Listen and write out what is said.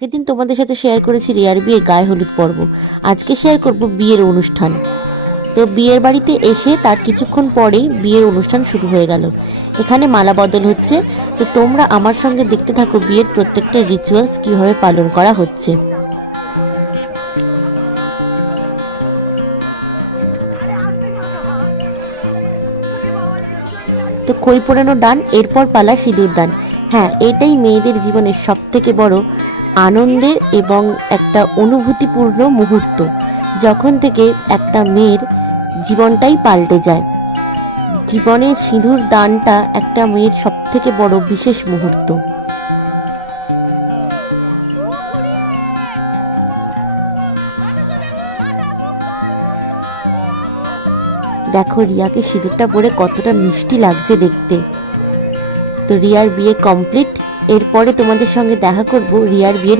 আগের দিন তোমাদের সাথে শেয়ার করেছি রিয়ার বিয়ে গায়ে হলুদ পর্ব। আজকে শেয়ার করব বিয়ের অনুষ্ঠান। তো বিয়ের বাড়িতে এসে তার কিছুক্ষণ পরেই বিয়ের অনুষ্ঠান শুরু হয়ে গেল। এখানে মালা বদল হচ্ছে। তো তোমরা আমার সঙ্গে দেখতে থাকো বিয়ের প্রত্যেকটা রিচুয়ালস কিভাবে পালন করা হচ্ছে। তো খই পোড়ানো ডান, এরপর পালা সিঁদুর দান। হ্যাঁ, এটাই মেয়েদের জীবনের সব থেকে বড় আনন্দের এবং একটা অনুভূতিপূর্ণ মুহূর্ত, যখন থেকে একটা মেয়ের জীবনটাই পাল্টে যায়। জীবনের সিঁদুর দানটা একটা মেয়ের সব থেকে বড় বিশেষ মুহূর্ত। দেখো রিয়াকে সিঁদুরটা পরে কতটা মিষ্টি লাগছে দেখতে। তো রিয়ার বিয়ে কমপ্লিট। এরপরে তোমাদের সঙ্গে দেখা করব রিয়ার বিয়ের